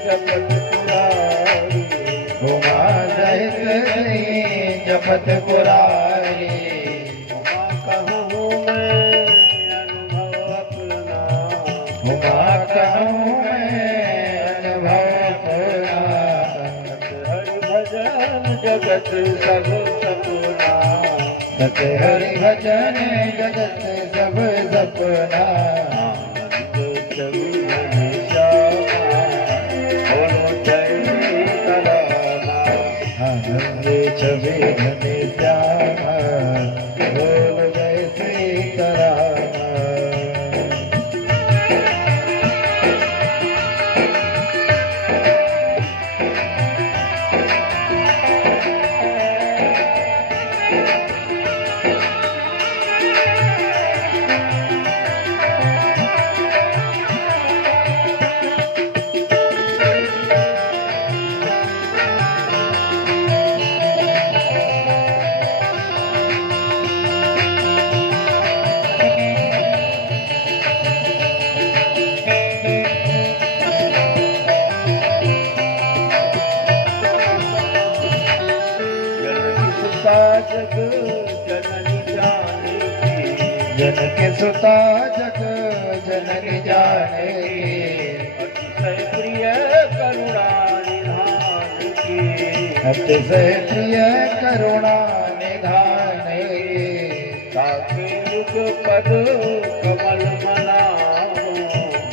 जपत पुरारी, उमा सहित जपत पुरारी। उमा कहूँ मैं अनुभव अपना, उमा कहूँ मैं अनुभव अपना। हरि भजन जगत सब सपना, सत हरि भजन जगत सब सपना। आनंद छवि घनश्यामा, बोलो जय सीतारामा। आनंद छवि घनश्यामा, बोल जय सीताराम। जग जननी जानकी, जनक सुता जग जननी जानकी। अतिशय प्रिय करुणा निधान की, अतिशय प्रिय करुणा निधान की। ताके युग पद कमल मनाओ,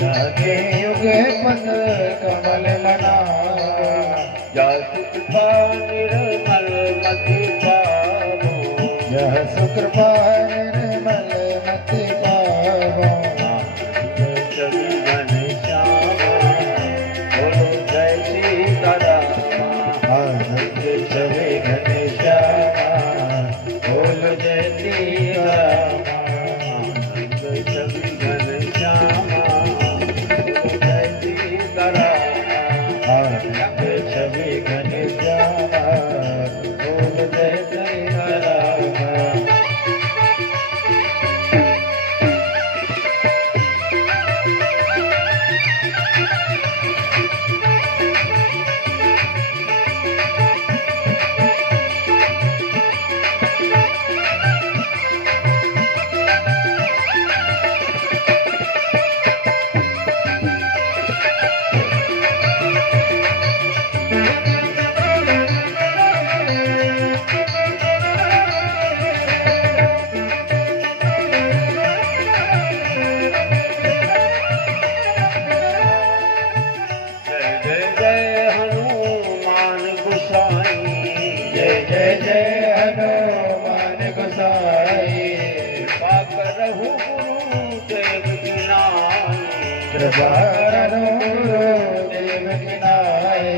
ताके युग पद कमल मनाओ। जासु कृपा निर्मल मति पावो, यह सुकृपा निर्मल मति पावो। आनंद छवि घनश्यामा, बोलो जय सीतारामा। आनंद छवि घनश्यामा, बोल जय सीताराम। आनंद छवि घनश्यामा, बोलो जय सीतारामा। आनंद छवि घनश्यामा, बोल जय सीताराम। जय जय जय हनुमान गोसाई, जय जय जय हनुमान गोसाई। कृपा करहु गुरुदेव की नाई, कृपा करो गुरुदेव की नाई।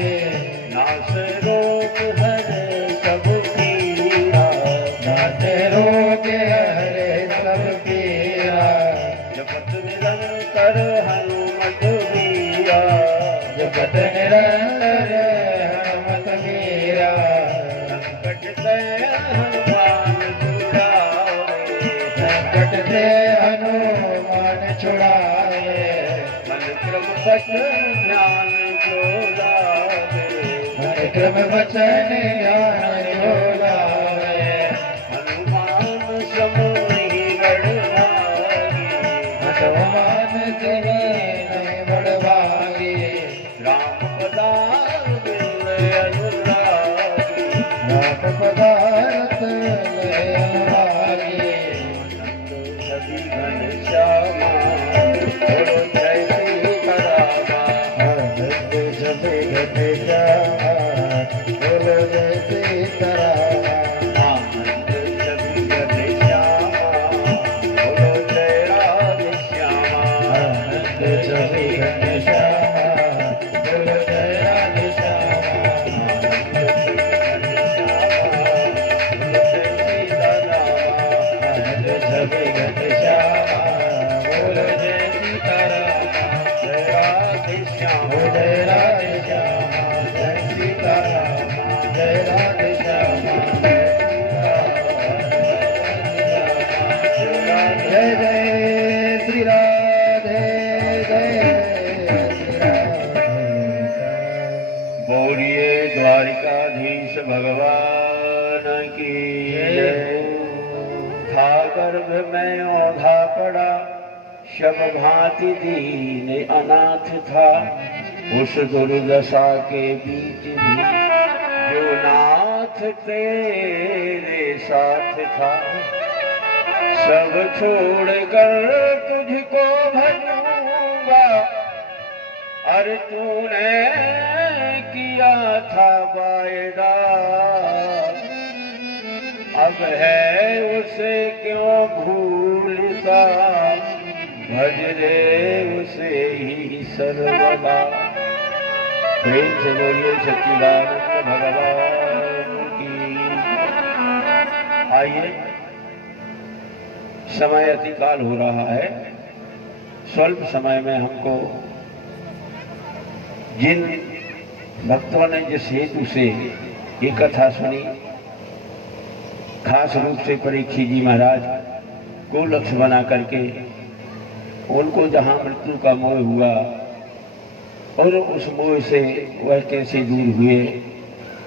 नास रोग हरे सब पीरा, नाथ रोग हरे सब पीरा। जपत निरंतर हनुमत वीरा, जपत निरंतर हनुमत वीरा। संकट से हनुमान छुड़ावे, संकट से हनुमान छुड़ाए। मन क्रम वचन ध्यान जो लावे, मन क्रम वचन ज्ञान जो लावे। हनुमान सम नहीं बड़भागी, हनुमान से नहीं बड़भागी। राम पदार्थ अनुरागी, राम पदार्थ ले अनुरागी। आनंद छवि घनश्यामा, बोलो जय सीतारामा। आनंद छवि घनश्यामा, बोलो जय सीताराम। आनंद छवि घनश्यामा, बोलो जय राधे श्यामा। आनंद छवि घनश्यामा, बोलो जय राधे श्यामा। आनंद छवि घनश्यामा, बोलो जय सीताराम। जय राधे श्याम, जय राधे श्यामा, जय सीताराम, जय राधे श्यामा। भगवान की जय। था गर्भ में औंधा पड़ा, शब भांति दीन अनाथ था। उस दुर्दशा के बीच भी जो नाथ तेरे साथ था। सब छोड़कर तुझको भजूंगा, अरे तूने किया था वायदा। अब है उसे क्यों भूलता, भज रे उसे ही सर्वदा। प्रेम से बोलिए सच्चिदानंद भगवान की। आइए, समय अतिकाल हो रहा है। स्वल्प समय में हमको जिन भक्तों ने जिस हेतु से ये कथा सुनी, खास रूप से परीक्षित जी महाराज को लक्ष्य बना करके उनको जहाँ मृत्यु का मोह हुआ और उस मोह से वह कैसे दूर हुए,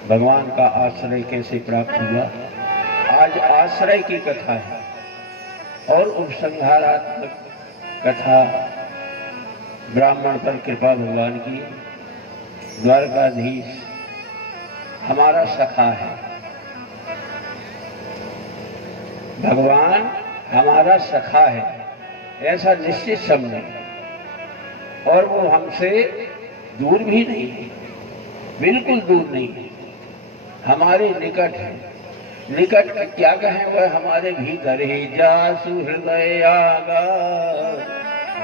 भगवान का आश्रय कैसे प्राप्त हुआ, आज आश्रय की कथा है और उपसंहारात्मक कथा ब्राह्मण पर कृपा भगवान की। द्वारकाधीश हमारा सखा है, भगवान हमारा सखा है, ऐसा निश्चित समझे। और वो हमसे दूर भी नहीं है, बिल्कुल दूर नहीं है, हमारे निकट है। निकट क्या कहें, वह हमारे भीतर ही जा सुहृदय आगा,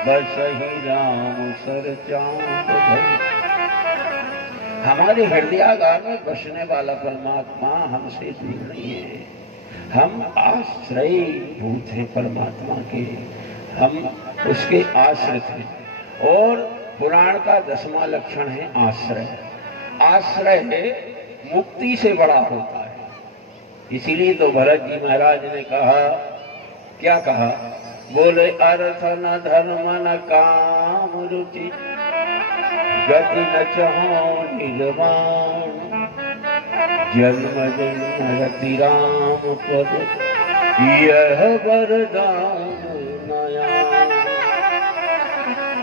बस ही राम सर चाँद। हमारे हृदयागार में बसने वाला परमात्मा हमसे दूर नहीं है। हम आश्रय भूत हैं परमात्मा के, हम उसके आश्रित हैं। और पुराण का 10वां लक्षण है आश्रय। आश्रय मुक्ति से बड़ा होता है। इसीलिए तो भरत जी महाराज ने कहा, क्या कहा, बोले अर्थ न धर्म न काम रुचि, गति न चहो निर्वाण, जन्म जन्म रति राम पद, यह वरदान नया।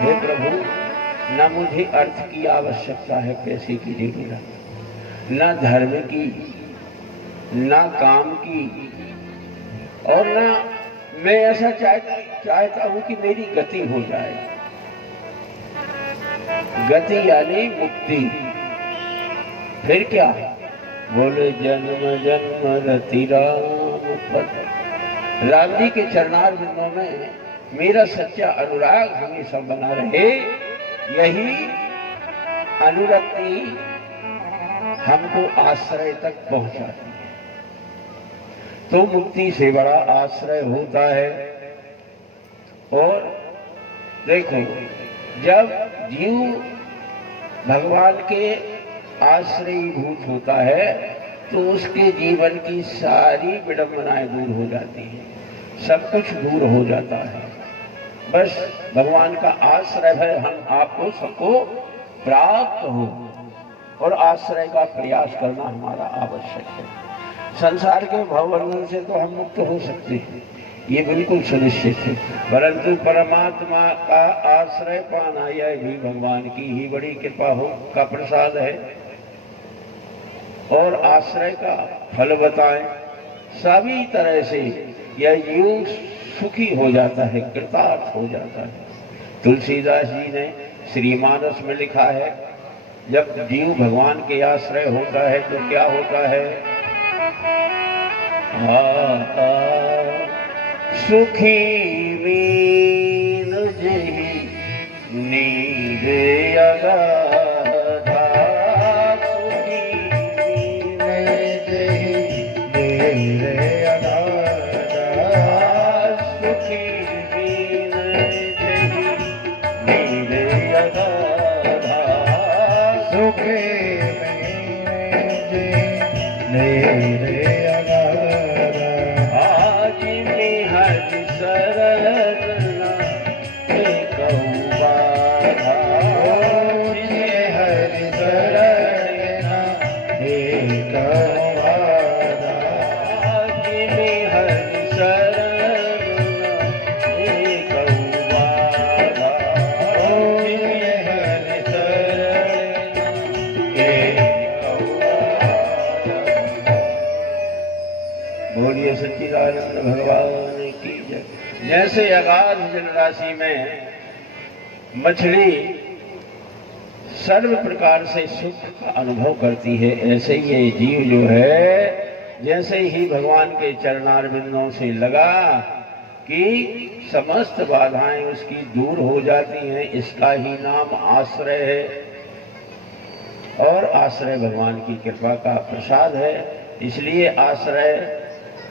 हे प्रभु, न मुझे अर्थ की आवश्यकता है, पैसे की जरूरत, न धर्म की, न काम की, और न मैं ऐसा चाहता हूं कि मेरी गति हो जाए। गति यानी मुक्ति। फिर क्या, बोले जन्म जन्म रति राम पद। राम जी के चरणार बिंदों में मेरा सच्चा अनुराग हमेशा बना रहे, यही अनुरक्ति हमको आश्रय तक पहुंचाती है। तो मुक्ति से बड़ा आश्रय होता है। और देखो, जब जीव भगवान के आश्रयीभूत होता है तो उसके जीवन की सारी विडंबनाएं दूर हो जाती हैं, सब कुछ दूर हो जाता है। बस भगवान का आश्रय है, हम आपको सबको प्राप्त हो, और आश्रय का प्रयास करना हमारा आवश्यक है। संसार के भवबंधन से तो हम मुक्त हो सकते हैं, ये बिल्कुल सुनिश्चित है, परंतु परमात्मा का आश्रय पाना यह भी भगवान की ही बड़ी कृपा हो का प्रसाद है। और आश्रय का फल बताएं, सभी तरह से यह जीव सुखी हो जाता है, कृतार्थ हो जाता है। तुलसीदास जी ने श्रीमानस में लिखा है, जब जीव भगवान के आश्रय होता है तो क्या होता है, सुखी वीन जही नीर अगाधा, सुखी वीन जही नीर अगाधा, सुखी वीन जही नीर अगाधा, सुखी वीन जही नीर God. सच्चिदानंद भगवान की जय। जैसे अगाध जल राशि में मछली सर्व प्रकार से सुख का अनुभव करती है, ऐसे ये जीव जो है जैसे ही भगवान के चरणारविंदों से लगा कि समस्त बाधाएं उसकी दूर हो जाती हैं। इसका ही नाम आश्रय है और आश्रय भगवान की कृपा का प्रसाद है। इसलिए आश्रय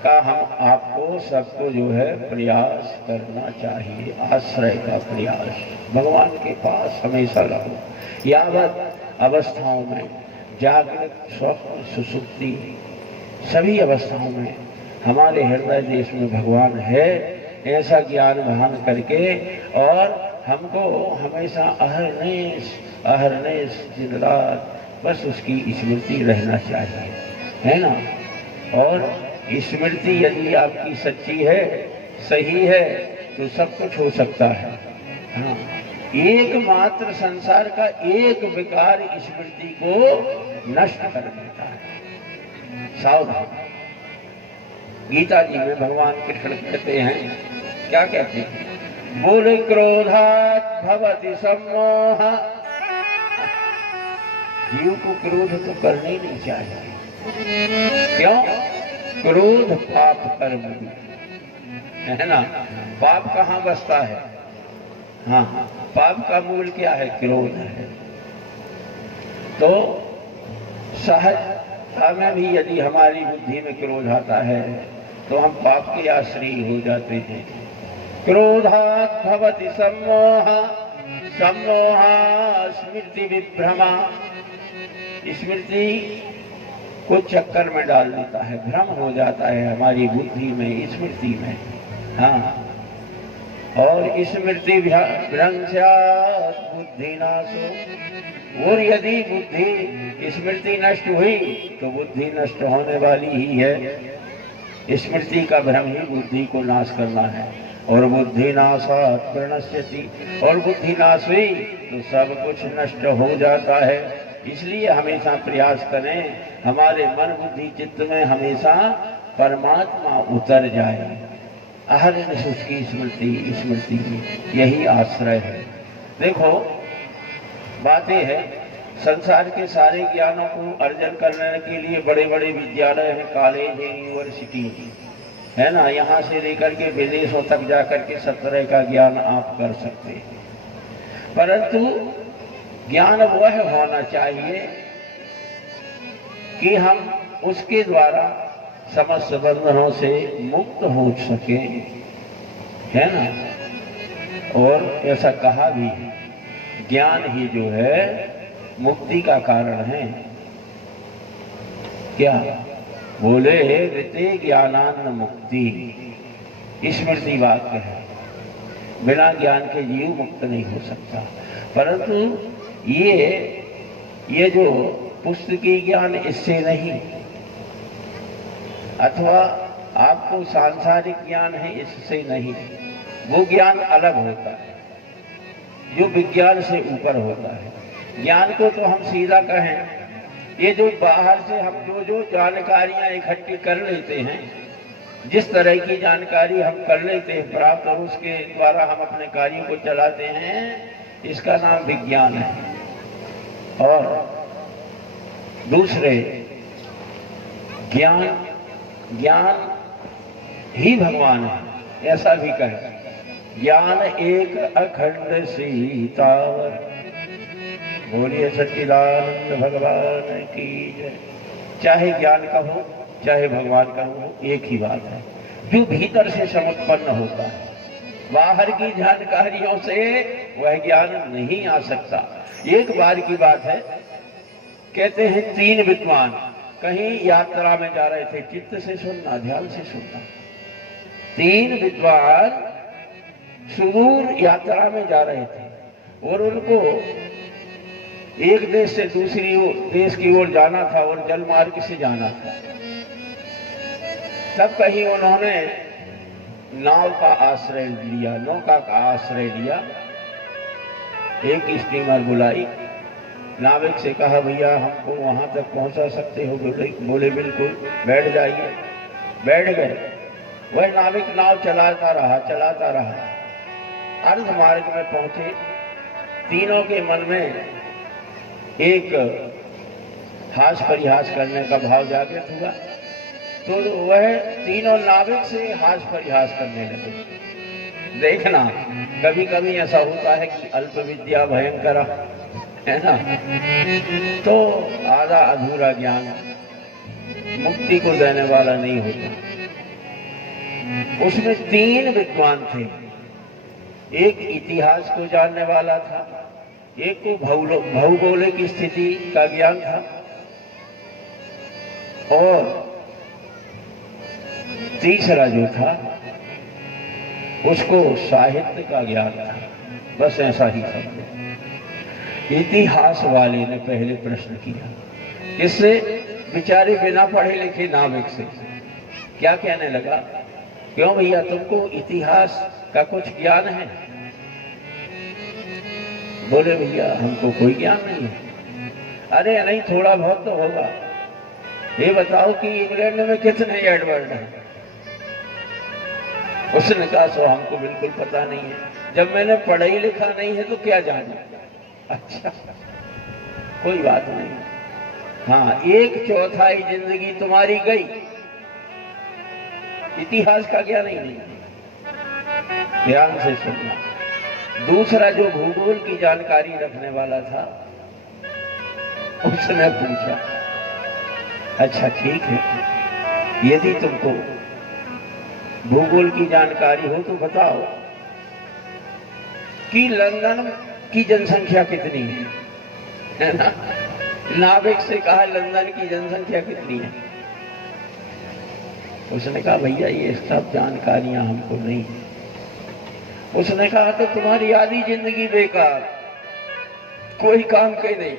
का हम आपको सबको जो है प्रयास करना चाहिए। आश्रय का प्रयास भगवान के पास हमेशा रहो। यावत अवस्थाओं में, जागृत, स्वप्न, सुसुप्ति, सभी अवस्थाओं में हमारे हृदय देश में भगवान है, ऐसा ज्ञान भान करके और हमको हमेशा अहरनेश दिन रात बस उसकी स्मृति रहना चाहिए, है ना। और स्मृति यदि आपकी सच्ची है, सही है, तो सब कुछ हो सकता है। हाँ, एकमात्र संसार का एक विकार स्मृति को नष्ट कर देता है। सावधान। गीता जी में भगवान कृष्ण कहते हैं, क्या कहते हैं? बोले क्रोधात् भवति सम्मोह। जीव को क्रोध तो करना ही नहीं चाहिए। क्यों? क्रोध पाप कर्म है ना। पाप कहाँ बसता है? हाँ, पाप का मूल क्या है? क्रोध है। तो सहजता में भी यदि हमारी बुद्धि में क्रोध आता है तो हम पाप के आश्रय हो जाते हैं। क्रोधात् भवति सम्मोह, सम्मोहा स्मृति विभ्रमा। स्मृति को चक्कर में डाल देता है, भ्रम हो जाता है हमारी बुद्धि में, स्मृति में। हाँ, और स्मृति भ्रंशात् बुद्धि नाशो। और यदि बुद्धि स्मृति नष्ट हुई तो बुद्धि नष्ट होने वाली ही है। स्मृति का भ्रम ही बुद्धि को नाश करना है। और बुद्धि नाशात् प्रणश्यति। और बुद्धि नाश हुई तो सब कुछ नष्ट हो जाता है। इसलिए हमेशा प्रयास करें हमारे मन बुद्धि चित्त में हमेशा परमात्मा उतर जाए। अहरनिश उसकी स्मृति यही आश्रय है। देखो, बातें हैं, संसार के सारे ज्ञानों को अर्जन करने के लिए बड़े बड़े विद्यालय हैं, कॉलेज हैं, यूनिवर्सिटी है ना। यहाँ से लेकर के विदेशों तक जाकर के सब तरह का ज्ञान आप कर सकते हैं। परंतु ज्ञान वह होना चाहिए कि हम उसके द्वारा समस्त बंधनों से मुक्त हो सके, है ना। और ऐसा कहा भी है, ज्ञान ही जो है मुक्ति का कारण है। क्या बोले? ऋते ज्ञानान्न मुक्ति। स्मृति वाक्य है। बिना ज्ञान के जीव मुक्त नहीं हो सकता। परंतु ये जो पुस्तकीय ज्ञान, इससे नहीं, अथवा आपको सांसारिक ज्ञान है, इससे नहीं। वो ज्ञान अलग होता है जो विज्ञान से ऊपर होता है। ज्ञान को तो हम सीधा कहें, ये जो बाहर से हम जो जानकारियां इकट्ठी कर लेते हैं, जिस तरह की जानकारी हम कर लेते हैं प्राप्त, और उसके द्वारा हम अपने कार्यों को चलाते हैं, इसका नाम विज्ञान है। और दूसरे ज्ञान ही भगवान है, ऐसा भी कहे। ज्ञान एक अखंड सीतावर। बोलिए सच्चिदानंद भगवान की जय। चाहे ज्ञान का हो चाहे भगवान का हो, एक ही बात है, जो भीतर से समुत्पन्न होता है। बाहर की जानकारियों से वह ज्ञान नहीं आ सकता। एक बार की बात है, कहते हैं 3 विद्वान कहीं यात्रा में जा रहे थे। चित्त से सुनना, ध्यान से सुनना। 3 विद्वान सुदूर यात्रा में जा रहे थे और उनको एक देश से दूसरी देश की ओर जाना था और जल मार्ग से जाना था। तब कहीं उन्होंने नाव का आश्रय लिया, नौका का आश्रय लिया। एक स्टीमर बुलाई, नाविक से कहा, भैया हमको वहां तक पहुंचा सकते हो? बोले बिल्कुल, बैठ जाइए। बैठ गए वह नाविक नाव चलाता रहा। अर्ध मार्ग में पहुंचे। तीनों के मन में एक हास परिहास करने का भाव जागृत हुआ, तो वह तीनों नाविक से हास परिहास करने लगे। देखना, कभी कभी ऐसा होता है कि अल्प विद्या भयंकर है ना, तो आधा अधूरा ज्ञान मुक्ति को देने वाला नहीं होता। उसमें 3 विद्वान थे। एक इतिहास को जानने वाला था, एक को भौगोलिक स्थिति का ज्ञान था, और तीसरा जो था उसको साहित्य का ज्ञान था। बस ऐसा ही समझे। इतिहास वाले ने पहले प्रश्न किया, इससे बेचारे बिना पढ़े लिखे नाविक से क्या कहने लगा, क्यों भैया तुमको इतिहास का कुछ ज्ञान है? बोले भैया हमको कोई ज्ञान नहीं है। अरे नहीं, थोड़ा बहुत तो होगा। ये बताओ कि इंग्लैंड में कितने एडवर्ड हैं? उसने कहा सो हमको बिल्कुल पता नहीं है, जब मैंने पढ़ा ही लिखा नहीं है तो क्या जाने। अच्छा, कोई बात नहीं। हाँ, 1/4 जिंदगी तुम्हारी गई, इतिहास का ज्ञान ही नहीं। ध्यान से सुनना। दूसरा जो भूगोल की जानकारी रखने वाला था, उसने पूछा, अच्छा ठीक है, यदि तुमको भूगोल की जानकारी हो तो बताओ कि लंदन की जनसंख्या कितनी है ना? नाविक से कहा लंदन की जनसंख्या कितनी है? उसने कहा भैया ये सब जानकारियां हमको नहीं है। उसने कहा तो तुम्हारी आधी जिंदगी बेकार, कोई काम के नहीं।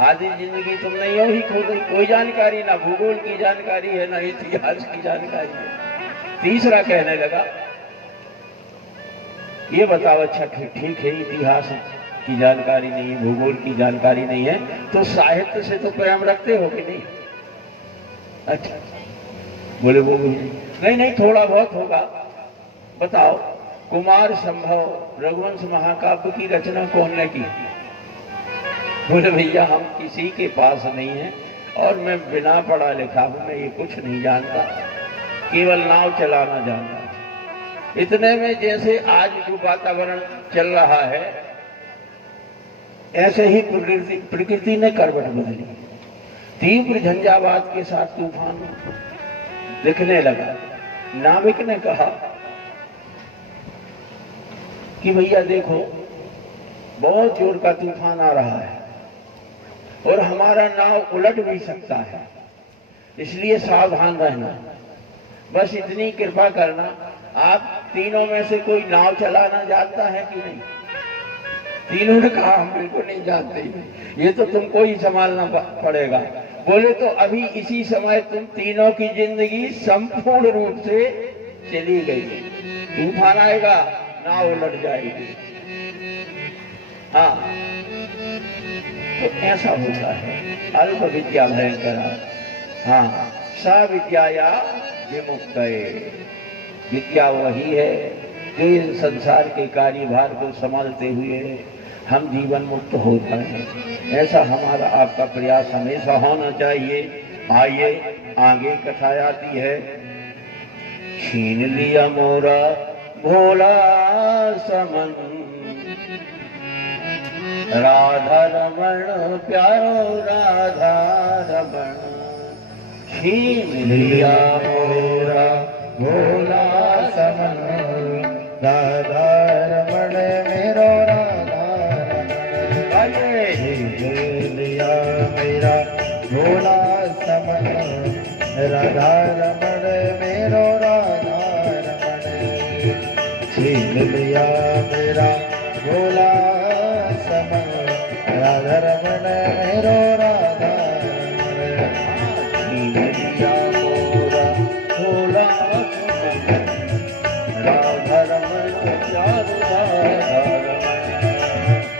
आधी जिंदगी तुम नहीं हो ही खो गई, कोई जानकारी ना भूगोल की जानकारी है ना इतिहास की जानकारी है। तीसरा कहने लगा, ये बताओ, अच्छा ठीक है, इतिहास की जानकारी नहीं है, भूगोल की जानकारी नहीं है, तो साहित्य से तो प्रेम रखते हो कि नहीं? अच्छा, बोले वो भी नहीं, थोड़ा बहुत होगा। बताओ, कुमार संभव रघुवंश महाकाव्य की रचना कौन ने की? बोले भैया हम किसी के पास नहीं है, और मैं बिना पढ़ा लिखा हूं, मैं ये कुछ नहीं जानता, केवल नाव चलाना जानता। इतने में जैसे आज जो वातावरण चल रहा है, ऐसे ही प्रकृति ने करवट बदली। तीव्र झंझावात के साथ तूफान दिखने लगा। नाविक ने कहा कि भैया देखो, बहुत जोर का तूफान आ रहा है और हमारा नाव उलट भी सकता है, इसलिए सावधान रहना। बस इतनी कृपा करना, आप तीनों में से कोई नाव चलाना जानता है कि नहीं? तीनों ने कहा हम बिल्कुल नहीं जानते, ये तो तुमको ही संभालना पड़ेगा। बोले तो अभी इसी समय तुम तीनों की जिंदगी संपूर्ण रूप से चली गई। तूफान आएगा, नाव उलट जाएगी। हाँ, तो ऐसा होता है। अल्प विद्या भयंकर। हाँ, सा विद्याया विमुक्तये। विद्या वही है जो इस संसार के कार्यभार को संभालते हुए हम जीवन मुक्त हो पाए। ऐसा हमारा आपका प्रयास हमेशा होना चाहिए। आइए आगे कथा आती है। छीन लिया मोरा भोला समन, राधा रमण प्यारो राधा रमण। छीन लिया मोरा भोला समन, राधा रमण मेरो राधा रमण। छीन लिया मेरा भोला समन, राधा रमण मेरो राधा रमण। छीन लिया मेरा भोला समन, राधा रमण मेरो राधा रमण। छीन लिया मोरा भोला राधा रमण प्यारो राधा रमण।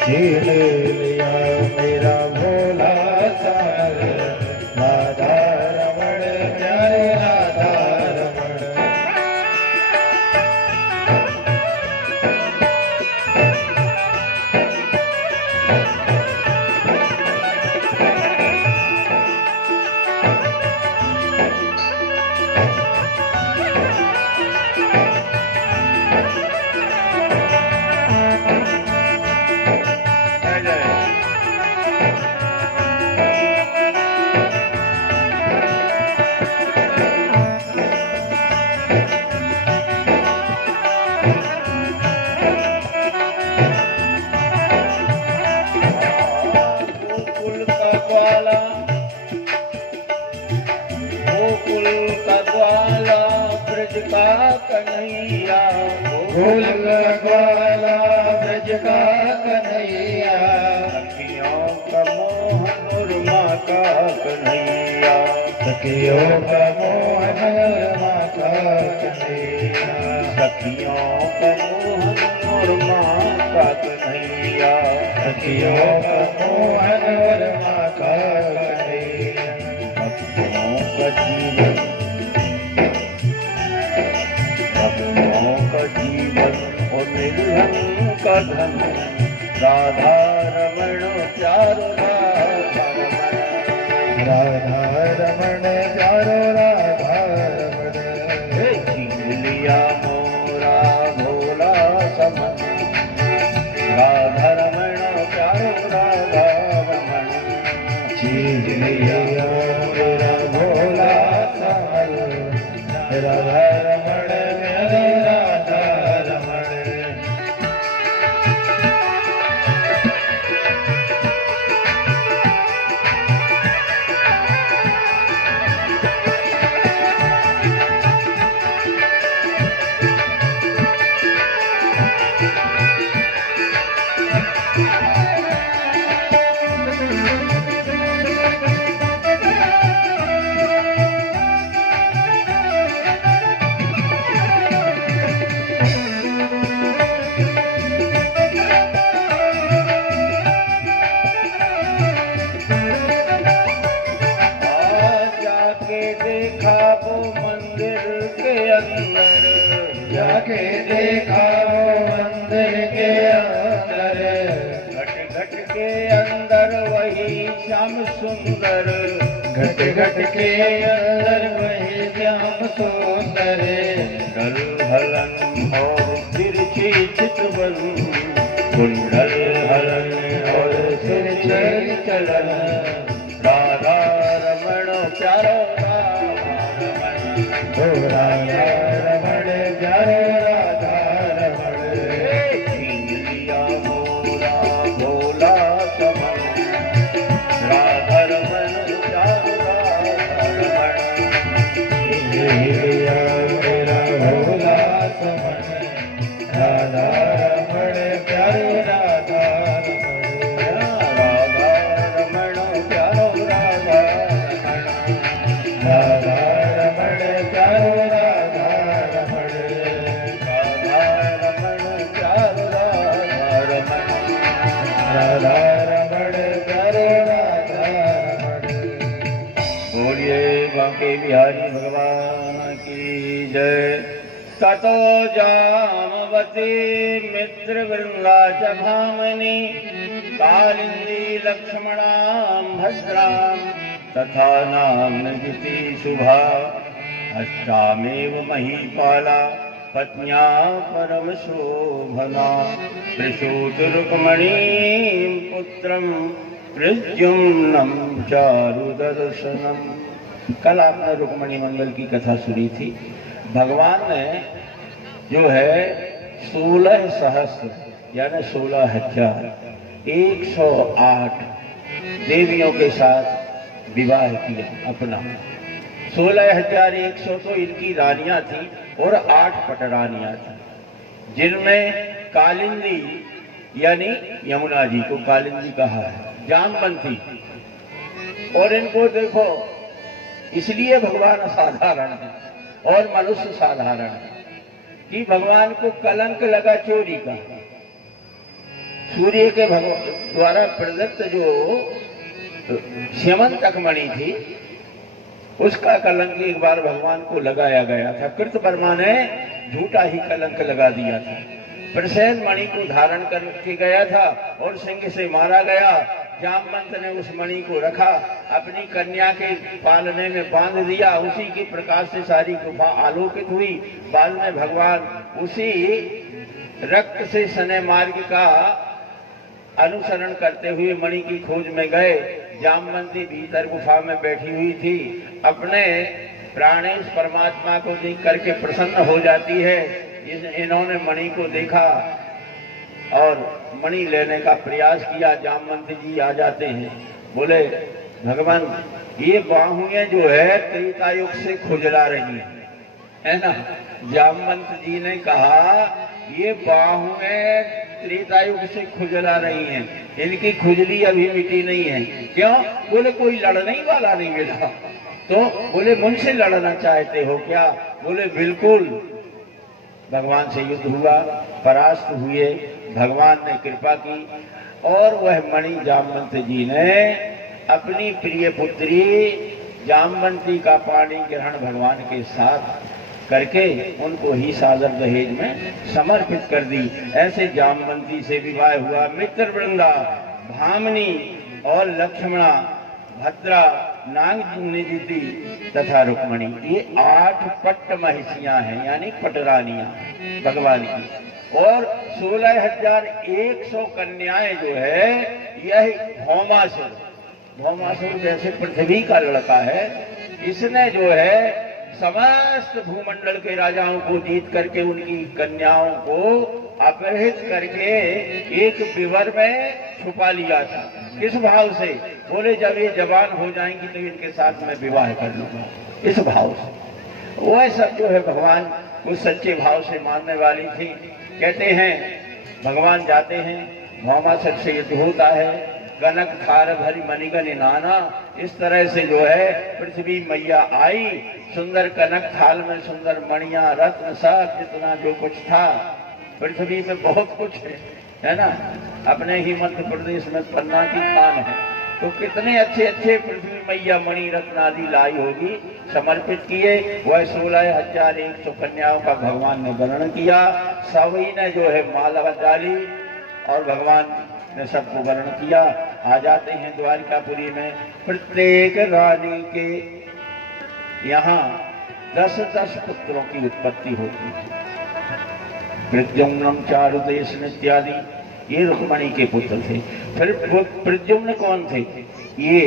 छीन लिया मेरा भोला समन, राधा रमण प्यारे राधा रमण। ग्वाला, गोकुल का ग्वाला ब्रज का कन्हैया, गोकुल ग्वाला ब्रज का कन्हैया, सखियों का मोहन और माँ का कन्हैया, सखियों का मोहन और माँ का कन्हैया, सखियों का मोहन और माँ का कन्हैया, सखियों का मोहन और माँ का कन्हैया, भक्तों का जीवन, भक्तों का जीवन और निर्धन का धन, राधा रमण प्यारो राधा रमण, राधा रमण प्यारो राधा रमण, छीन लिया मोरा भोला समन, राधा रमण प्यारो राधा रमण, छीन लिया मेरा भोला समन, राधा रमण मेरे राधा रमण। देखा वो मंदिर के अंदर, जाके देखा वो मंदिर के अंदर, घट घट के अंदर वही श्याम सुंदर, घट घट के अंदर वही श्याम सुंदर, डल हलन और तिरछी चितवन, कुंडल हलन और तिरछी चलन, राधा रमण प्यारो राधा रमण, ओ राधा रमण प्यारे राधा रमण, छीन लिया मोरा भोला समन, राधा रमण प्यारो राधा रमण, लिया मेरा भोला समन, राधा रमण प्यारे राधा रमण, राधा रमण प्यारो राधा रमण, राधा रमण प्यारे राधा रमण, राधा रमण प्यारो राधा रमण, राधा रमण प्यारे राधा रमण। बोलिए बांके बिहारी भगवान की जय। ततो जामवती मित्र वृंदा च भामनी, कालिंदी लक्ष्मणां भद्रां, तथा नाम्नजिति शुभा, अष्टामेव महीपाला पत्न्या परम शोभना, त्रिशूतरुक्मणीं पुत्रं प्रद्युम्नं चारुदर्शनम। कल आपने रुक्मणी मंगल की कथा सुनी थी। भगवान ने जो है 16 सहस्त्र यानी 16 हजार 108 देवियों के साथ विवाह किया अपना। 16,100 तो इनकी रानियां थी और 8 पटरानियां थी, जिनमें कालिंदी यानी यमुना जी को कालिंदी कहा है, जामवंती। और इनको देखो, इसलिए भगवान असाधारण है और मनुष्य साधारण है कि भगवान को कलंक लगा चोरी का। सूर्य के द्वारा प्रदत्त जो स्यमंतक मणि थी, उसका कलंक एक बार भगवान को लगाया गया था। कृतवर्मा ने झूठा ही कलंक लगा दिया था। प्रसेन मणि को धारण करके गया था और सिंह से मारा गया। जामवंत ने उस मणि को रखा, अपनी कन्या के पालने में बांध दिया। उसी के प्रकाश से सारी गुफा आलोकित हुई। बाद में भगवान उसी रक्त से सने मार्ग का अनुसरण करते हुए मणि की खोज में गए। जामवंती भीतर गुफा में बैठी हुई थी, अपने प्राणेश परमात्मा को देख करके प्रसन्न हो जाती है। इन्होंने मणि को देखा और मणि लेने का प्रयास किया। जामवंती जी आ जाते हैं, बोले भगवान ये बाहुएं जो है त्रेतायुग से खुजला रही है ना। जामवंत जी ने कहा ये बाहुएं त्रेतायुग से खुजला रही हैं, इनकी खुजली अभी मिटी नहीं है। क्यों? बोले कोई लड़ने ही वाला नहीं मिला। तो बोले मुझसे लड़ना चाहते हो क्या? बोले बिल्कुल। भगवान से युद्ध हुआ, परास्त हुए, भगवान ने कृपा की और वह मणि जामवंत जी ने अपनी प्रिय पुत्री जामवंती का पाणी ग्रहण भगवान के साथ करके उनको ही सादर दहेज में समर्पित कर दी। ऐसे जामवंती से विवाह हुआ। मित्र वृंदा, भामिनी और लक्ष्मणा, भद्रा, नागनिधि तथा रुक्मणी, ये 8 पट्ट महिषियां हैं, यानी पटरानियां भगवान की। और 16,100 कन्याएं जो है यह भौमासुर, भौमासुर जैसे पृथ्वी का लड़का है, इसने जो है समस्त भूमंडल के राजाओं को जीत करके उनकी कन्याओं को अपहरित करके एक विवर में छुपा लिया था। किस भाव से? बोले जब ये जवान हो जाएंगी तो इनके साथ मैं विवाह कर लूंगा, इस भाव से। वह सब जो है भगवान को सच्चे भाव से मानने वाली थी। कहते हैं भगवान जाते हैं, भौमासुर से युद्ध होता है, कनक थार भरी मणिगण नाना, इस तरह से जो है पृथ्वी मैया आई, सुंदर कनक थाल में सुंदर मणियां, रत्न, सब जितना जो कुछ था पृथ्वी में बहुत कुछ है ना। अपने ही मध्य प्रदेश में पन्ना की खान है, तो कितने अच्छे अच्छे पृथ्वी मैया मणि रत्न आदि लाई होगी, समर्पित किए। वह 16,100 कन्याओं का भगवान ने वर्णन किया। सभी ने जो है माला डाली और भगवान ने सबको वर्णन किया। आ जाते हैं द्वारिकापुरी में। प्रत्येक रानी के यहाँ 10-10 पुत्रों की उत्पत्ति होती है। प्रद्युम्न, चारुदेश इत्यादि ये रुक्मणी के पुत्र थे। फिर प्रद्युम्न कौन थे? ये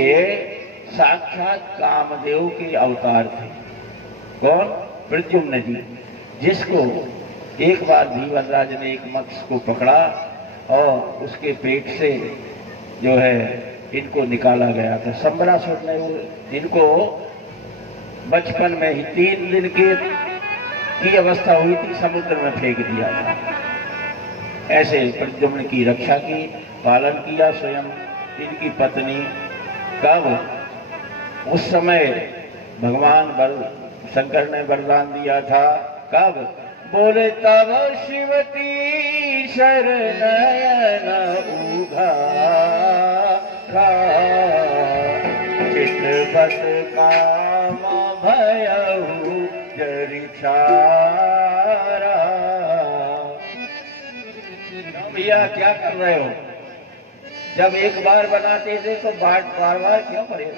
साक्षात कामदेव के अवतार थे। कौन? प्रद्युम्न जी, जिसको एक बार धीवरराज ने एक मत्स्य को पकड़ा और उसके पेट से जो है इनको निकाला गया था। संबरासुर ने इनको बचपन में ही 3 दिन की अवस्था हुई थी, समुद्र में फेंक दिया था। ऐसे प्रद्युम्न की रक्षा की, पालन किया स्वयं इनकी पत्नी। कब? उस समय भगवान शंकर ने वरदान दिया था। कब? बोले तब शिवती शरणयन उघारा, चितवत काम भयउ जरिछारा। भैया क्या कर रहे हो? जब एक बार बनाते थे तो बार बार क्यों करे?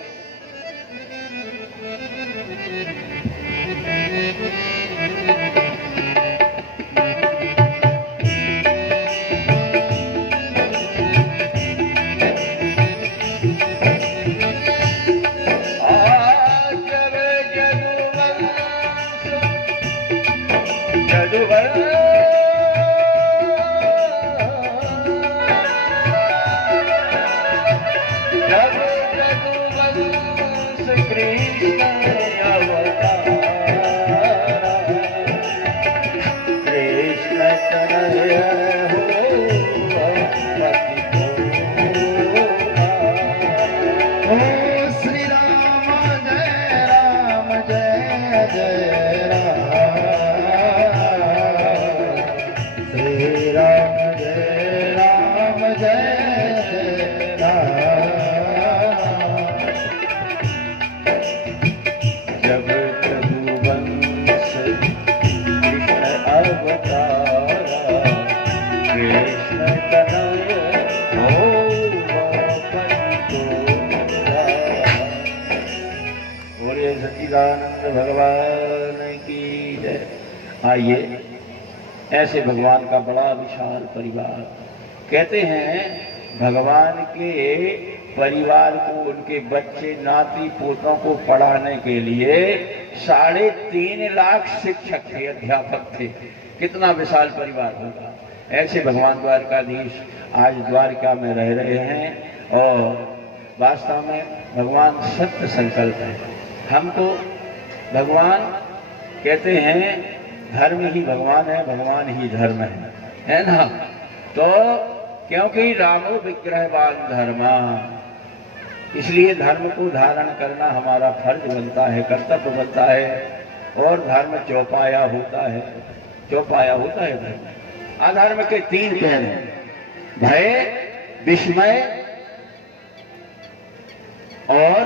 भगवान की जय। आइए, ऐसे भगवान का बड़ा विशाल परिवार। कहते हैं भगवान के परिवार को, उनके बच्चे नाती पोतों को पढ़ाने के लिए 3.5 लाख शिक्षक थे, अध्यापक थे। कितना विशाल परिवार होगा। ऐसे भगवान द्वारकाधीश आज द्वारका में रह रहे हैं और वास्तव में भगवान सत्य संकल्प है। हमको भगवान कहते हैं धर्म ही भगवान है, भगवान ही धर्म है ना। तो क्योंकि रामो विग्रहवान धर्मा, इसलिए धर्म को धारण करना हमारा फर्ज बनता है, कर्तव्य बनता है। और धर्म चौपाया होता है, चौपाया होता है धर्म। अधर्म के 3 पैर हैं, भय, विस्मय और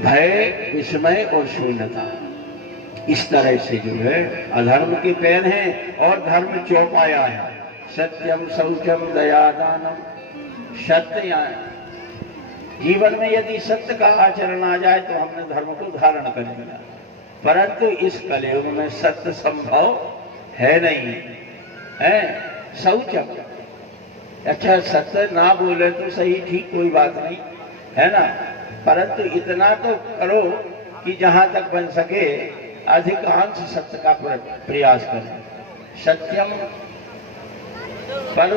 भय, विस्मय और शून्यता। इस तरह से जो है अधर्म के पैर हैं और धर्म चौपाया है। सत्यम शौचम दया दानम, सत्य जीवन में यदि सत्य का आचरण आ जाए तो हमने धर्म को धारण कर लिया। परंतु इस कलयुग में सत्य संभव है नहीं है। शौचम, अच्छा सत्य ना बोले तो सही, ठीक, कोई बात नहीं है ना, परंतु इतना तो करो कि जहां तक बन सके अधिकांश सत्य का प्रयास करें। सत्यम, पर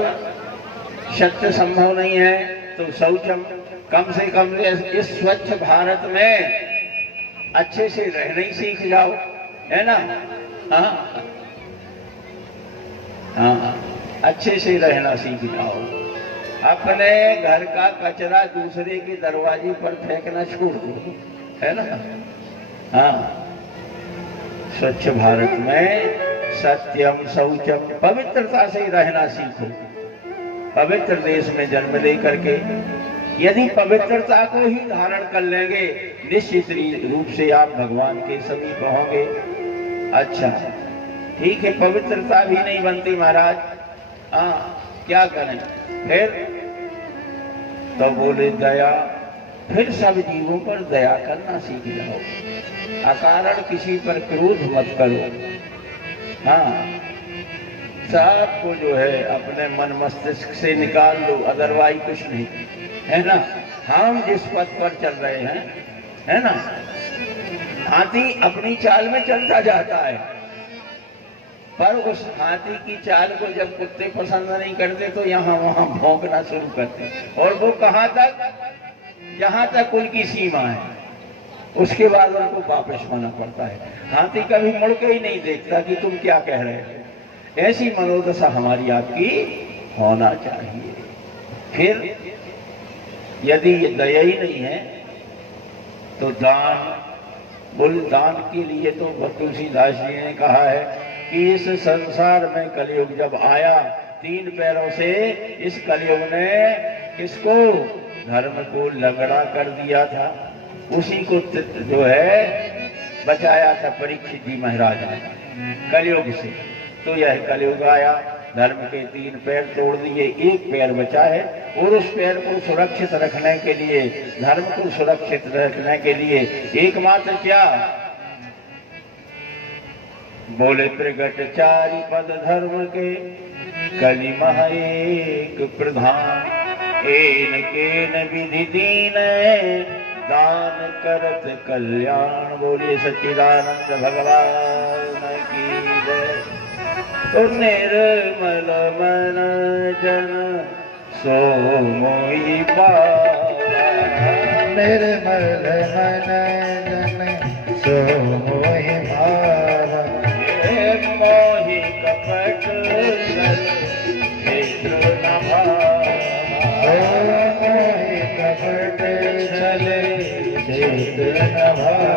सत्य संभव नहीं है तो शौचम, कम से कम इस स्वच्छ भारत में अच्छे से रहना ही सीख जाओ, है ना। हाँ हाँ, अच्छे से रहना सीख जाओ। अपने घर का कचरा दूसरे के दरवाजे पर फेंकना छोड़ दो, है ना। हाँ, स्वच्छ भारत में सत्यम शौचम, पवित्रता से रहना सीखो। पवित्र देश में जन्म लेकर के यदि पवित्रता को ही धारण कर लेंगे, निश्चित रूप से आप भगवान के समीप होंगे। अच्छा ठीक है, पवित्रता भी नहीं बनती महाराज, हाँ क्या करें फिर? तो बोले दया, फिर सब जीवों पर दया करना सीख जाओ। अकारण किसी पर क्रोध मत करो। हाँ, सबको जो है अपने मन मस्तिष्क से निकाल दो, अदरवाइज कुछ नहीं, है ना। हम जिस पथ पर चल रहे हैं, है ना, हाथी अपनी चाल में चलता जाता है, पर उस हाथी की चाल को जब कुत्ते पसंद नहीं करते तो यहाँ वहां भौंकना शुरू करते, और वो कहाँ तक? जहां तक उनकी सीमा है, उसके बाद उनको वापस होना पड़ता है। हाथी कभी मुड़ के ही नहीं देखता कि तुम क्या कह रहे हो। ऐसी मनोदशा हमारी आपकी होना चाहिए। फिर यदि ये दया ही नहीं है तो दान, बोल दान के लिए तो तुलसीदास जी ने कहा है कि इस संसार में कलयुग जब आया, 3 पैरों से इस कलयुग ने किसको? धर्म को लंगड़ा कर दिया था, उसी को जो है बचाया था परीक्षित जी महाराज ने कलयुग से। तो यह कलयुग आया, धर्म के 3 पैर तोड़ दिए, 1 पैर बचा है, और उस पैर को सुरक्षित रखने के लिए, धर्म को सुरक्षित रखने के लिए एकमात्र क्या? बोले प्रगट 4 पद धर्म के, कलि मह एक प्रधान, एन केन विधि दीन दान करत कल्याण। बोलिए सच्चिदानंद भगवान की जय। तो निर्मल मन जन सो मोहि पावा, निर्मल मन जन सो मोहि पावा, मोहि कपट क्षेत्र न भावा, मोहि कपट छल क्षेत्र न भावा।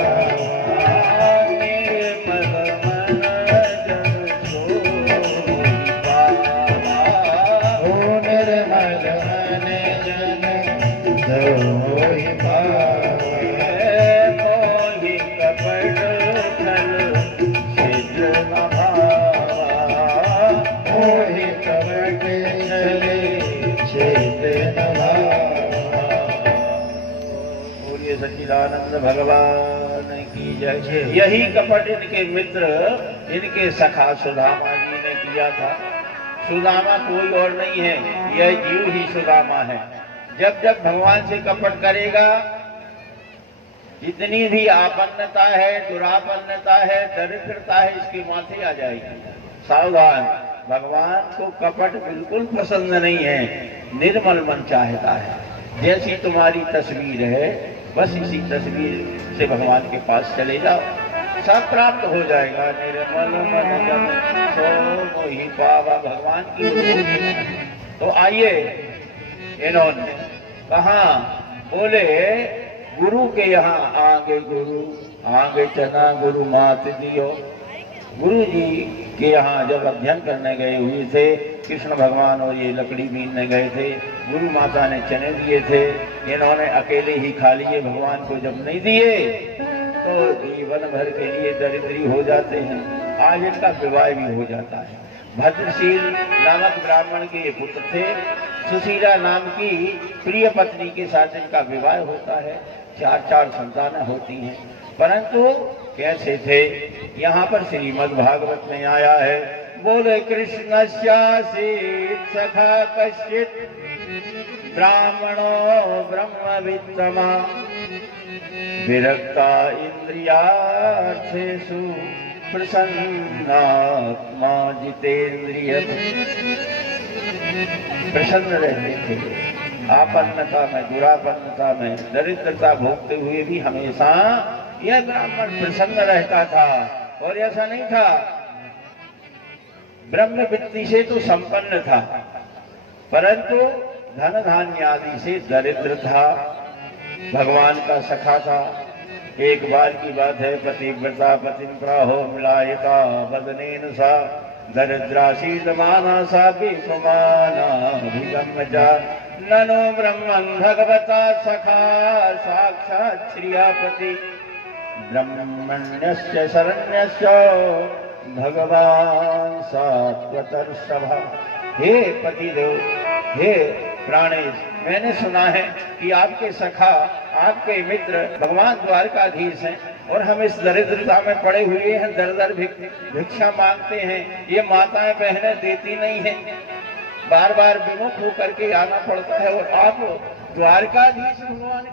सच्चिदानंद भगवान की जय। यही कपट इनके मित्र, इनके सखा सुदामा जी ने किया था। सुदामा कोई और नहीं है, यह जीव ही सुदामा है। जब जब भगवान से कपट करेगा, जितनी भी आपन्नता है, दुरापन्नता है, दरिद्रता है, इसके माथे आ जाएगी। सावधान, भगवान को कपट बिल्कुल पसंद नहीं है। निर्मल मन चाहता है। जैसी तुम्हारी तस्वीर है बस इसी तस्वीर से भगवान के पास चले जाओ, सब प्राप्त हो जाएगा। निर्मल मन जन सो मोहि पावा, भगवान की। तो आइए, इन्होंने कहा, बोले गुरु के यहाँ आगे गुरु, आगे चना गुरु मात दियो। गुरु जी के यहाँ जब अध्ययन करने गए हुए थे, कृष्ण भगवान और ये लकड़ी बीनने गए थे, गुरु माता ने चने दिए थे, इन्होंने अकेले ही खा लिए, भगवान को जब नहीं दिए तो जीवन भर के लिए दरिद्री हो जाते हैं। आज इनका विवाह भी हो जाता है। भद्रशील नामक ब्राह्मण के पुत्र थे, सुशीला नाम की प्रिय पत्नी के साथ इनका विवाह होता है, 4 संतानें होती हैं। परंतु कैसे थे, यहाँ पर श्रीमद् भागवत में आया है, बोले कृष्णस्यासीत् सखा कश्चित् ब्राह्मणो ब्रह्मवित्तमा विरक्ता इंद्रियार्थेषु प्रसन्नात्मा जितेन्द्रिय। प्रसन्न रहते थे, आपन्नता में, दुरापन्नता में, दरिद्रता भोगते हुए भी हमेशा यह ब्राह्मण प्रसन्न रहता था। और ऐसा नहीं था, ब्रह्म वित्ती से तो संपन्न था, परंतु धन धान्य आदि से दरिद्र था। भगवान का सखा था। एक बार की बात है, पतिव्रता पतिं प्राहो मिलायता वदनेन सा दरिद्रासीदमाना सा विपमाना जा ननो ब्रह्मं भगवता सखा साक्षात् श्रियापति ब्रह्मण्यस्य शरण्यस्य भगवान सात्वतर्षभा। हे पतिदेव, हे प्राणेश, मैंने सुना है कि आपके सखा, आपके मित्र भगवान द्वारकाधीश हैं और हम इस दरिद्रता में पड़े हुए हैं, दर दर भिक्षा मांगते हैं। ये माताएं बहनें देती नहीं हैं, बार बार विमुख होकर के आना पड़ता है, और आप द्वारकाधीश भगवान